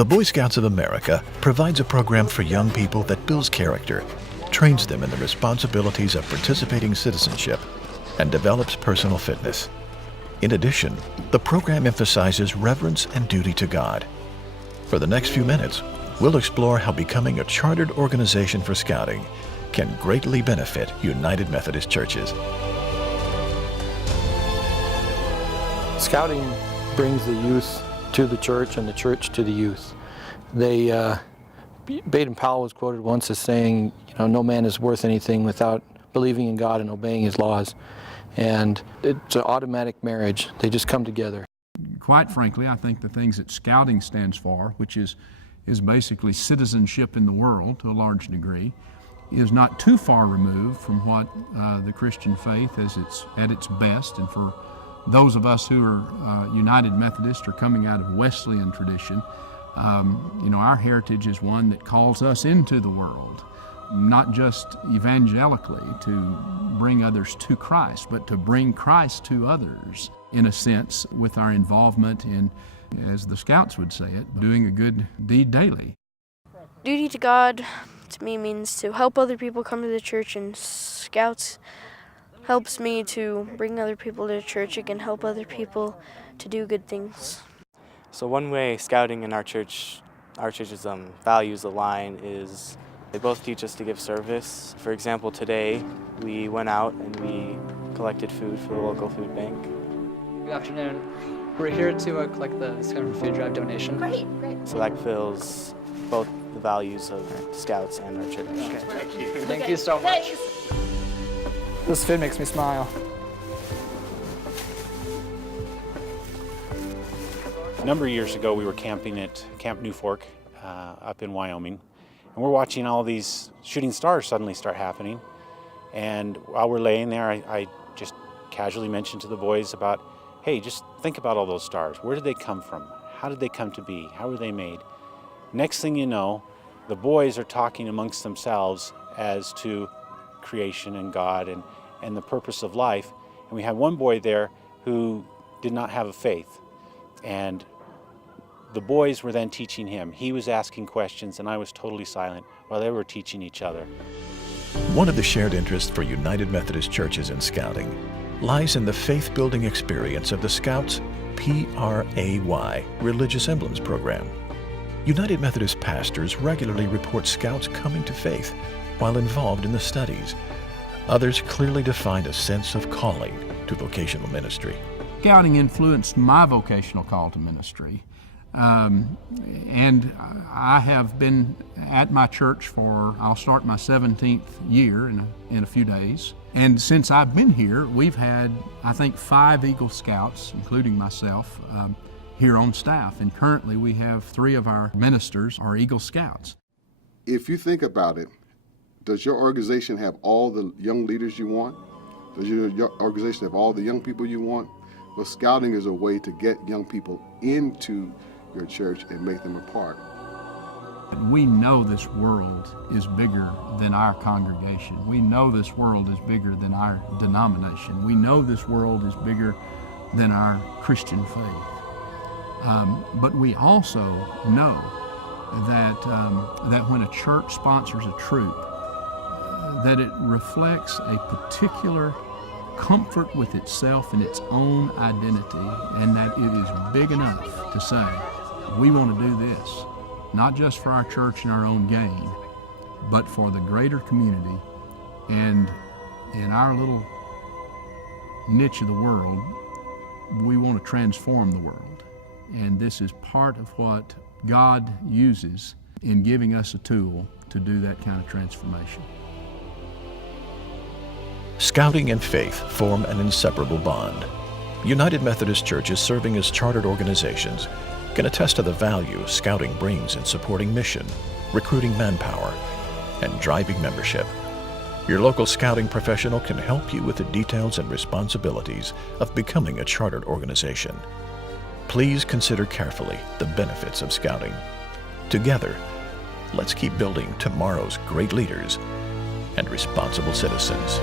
The Boy Scouts of America provides a program for young people that builds character, trains them in the responsibilities of participating citizenship, and develops personal fitness. In addition, the program emphasizes reverence and duty to God. For the next few minutes, we'll explore how becoming a chartered organization for Scouting can greatly benefit United Methodist churches. Scouting brings the youth to the church and the church to the youth. Baden-Powell was quoted once as saying, no man is worth anything without believing in God and obeying His laws. And it's an automatic marriage. They just come together. Quite frankly, I think the things that Scouting stands for, which is basically citizenship in the world to a large degree, is not too far removed from what the Christian faith is at its best. And for those of us who are United Methodist or coming out of Wesleyan tradition, our heritage is one that calls us into the world, not just evangelically to bring others to Christ, but to bring Christ to others, in a sense, with our involvement in, as the Scouts would say it, doing a good deed daily. Duty to God, to me, means to help other people come to the church, and Scouts helps me to bring other people to the church. It can help other people to do good things. So one way Scouting and our church's values align is they both teach us to give service. For example, today we went out and we collected food for the local food bank. Good afternoon. We're here to collect the Scouting Food Drive donation. Great. So that fulfills both the values of Scouts and our church. Okay. Thank you so much. This food makes me smile. A number of years ago, we were camping at Camp New Fork up in Wyoming, and we're watching all these shooting stars suddenly start happening. And while we're laying there, I just casually mentioned to the boys about, hey, just think about all those stars. Where did they come from? How did they come to be? How were they made? Next thing you know, the boys are talking amongst themselves as to creation and God and the purpose of life. And we had one boy there who did not have a faith. And the boys were then teaching him. He was asking questions, and I was totally silent while they were teaching each other. One of the shared interests for United Methodist churches in Scouting lies in the faith-building experience of the Scouts PRAY, Religious Emblems Program. United Methodist pastors regularly report Scouts coming to faith while involved in the studies. Others clearly define a sense of calling to vocational ministry. Scouting influenced my vocational call to ministry. And I have been at my church I'll start my 17th year in a few days. And since I've been here, we've had, I think, 5 Eagle Scouts, including myself, here on staff. And currently we have 3 of our ministers are Eagle Scouts. If you think about it, does your organization have all the young leaders you want? Does your organization have all the young people you want? Well, Scouting is a way to get young people into your church and make them a part. We know this world is bigger than our congregation. We know this world is bigger than our denomination. We know this world is bigger than our Christian faith. But we also know that when a church sponsors a troop, that it reflects a particular comfort with itself and its own identity, and that it is big enough to say, we want to do this, not just for our church and our own gain, but for the greater community. And in our little niche of the world, we want to transform the world. And this is part of what God uses in giving us a tool to do that kind of transformation. Scouting and faith form an inseparable bond. United Methodist churches serving as chartered organizations can attest to the value Scouting brings in supporting mission, recruiting manpower, and driving membership. Your local Scouting professional can help you with the details and responsibilities of becoming a chartered organization. Please consider carefully the benefits of Scouting. Together, let's keep building tomorrow's great leaders and responsible citizens.